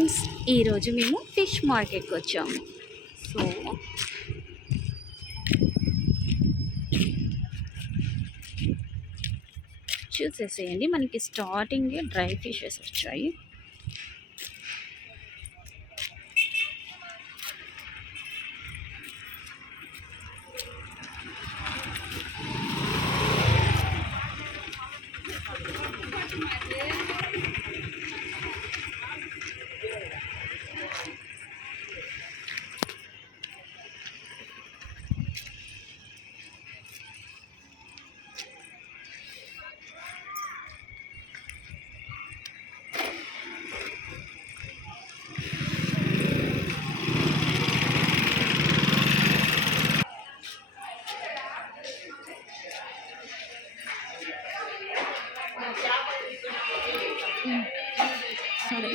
Friends, ఈరోజు మేము fish మార్కెట్కి వచ్చాము. సో చూసేసేయండి, మనకి స్టార్టింగ్ డ్రై ఫిషెస్ వచ్చాయి. సరే,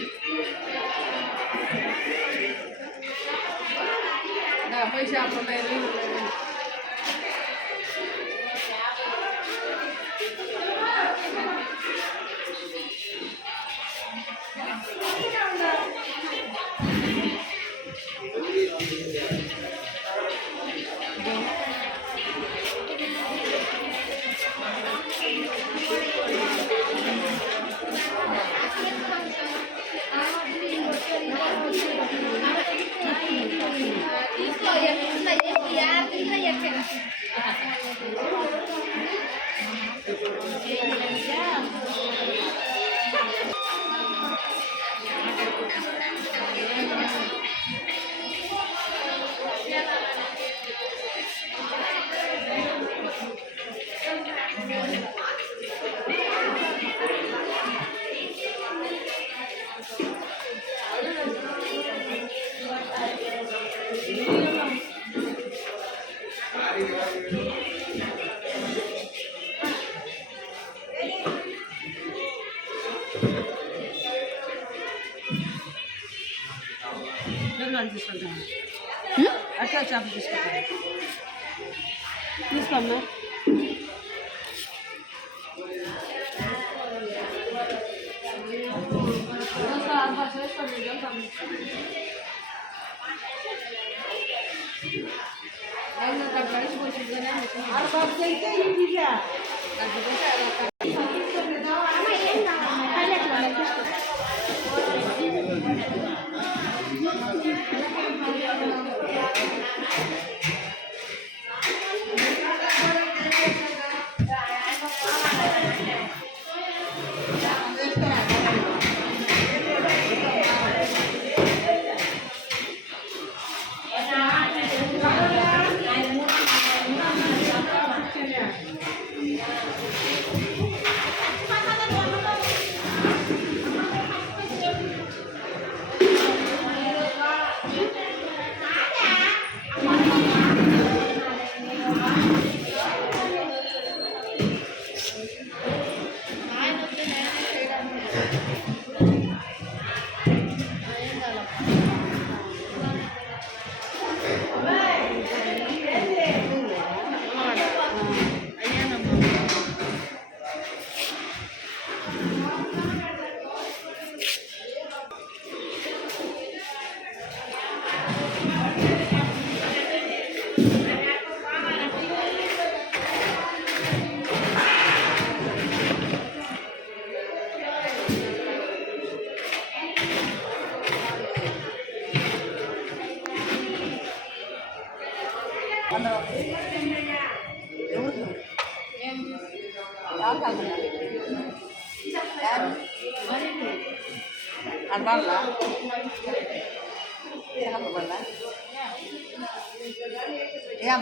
అట్లా చేపలు తీసుకోమ్మా.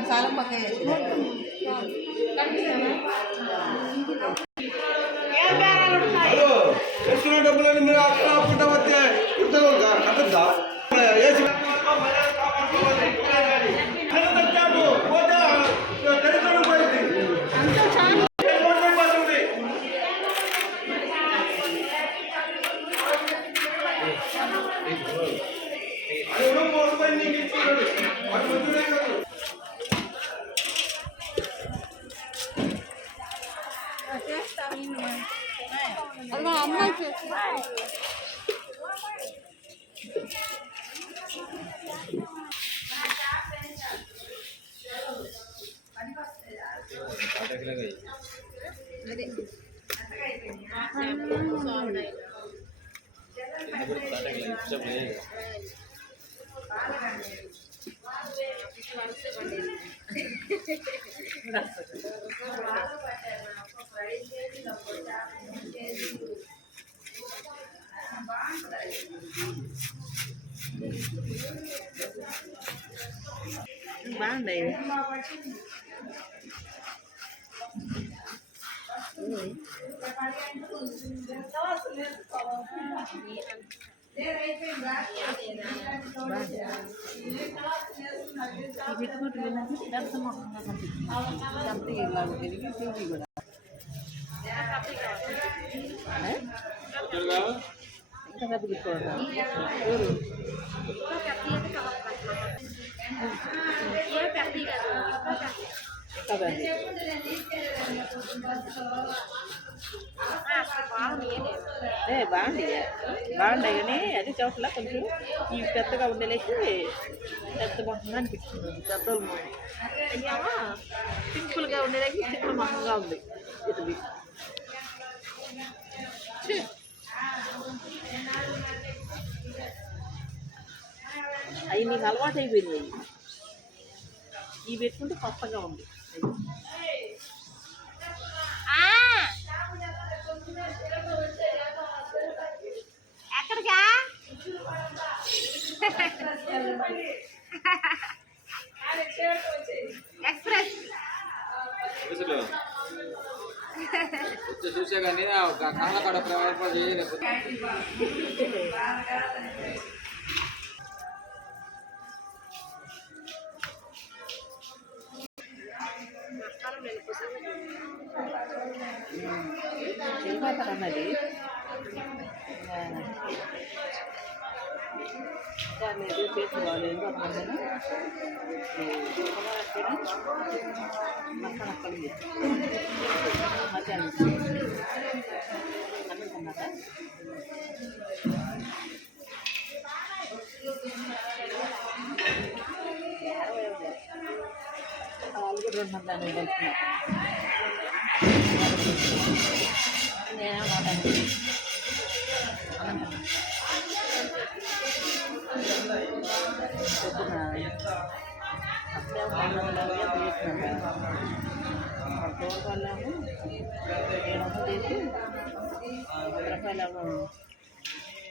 సాలం పక్క డబ్బులని మీరు అక్కడ పుట్టవచ్చే కట్టద్దా బాగుంది ఇంకా పెద్ద పెట్టుకోవడం ఇంకా పెద్ద బాగుంది బాగుంటాయి కానీ అది చోట్ల కొంచెం ఈ పెద్దగా ఉండేలేసి పెద్ద మొహంగా అనిపిస్తుంది పెద్దోళ్ళ మొహం సింపుల్గా ఉండేలేసి చిన్న మొహంగా ఉంది ఇది అవి నీకు అలవాటు అయిపోయినాయి ఇవి పెట్టుకుంటే కొత్తగా ఉంది ఎక్కడికా ఎక్స్ప్రెస్ చూసా కానీ కాళ్ళ కాడ ప్రయాణాలు చేయలేదు వెళ్ళిపోతారన్నది లేదు చేసుకోవాలి ఎందుకు అనుకుంటాను మక్కనక్కలు మధ్యాహ్నం అనుకున్నారా వాళ్ళు కూడా 2 మంది వెళ్తున్నారు నేనే మాట్లాడుతున్నాను పొద్దున అప్పుడే తోడు వాళ్ళేమో 700 చేసి 10 రూపాయలేమో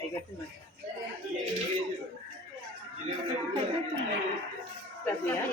అవి కట్టినట్టు పెద్దయా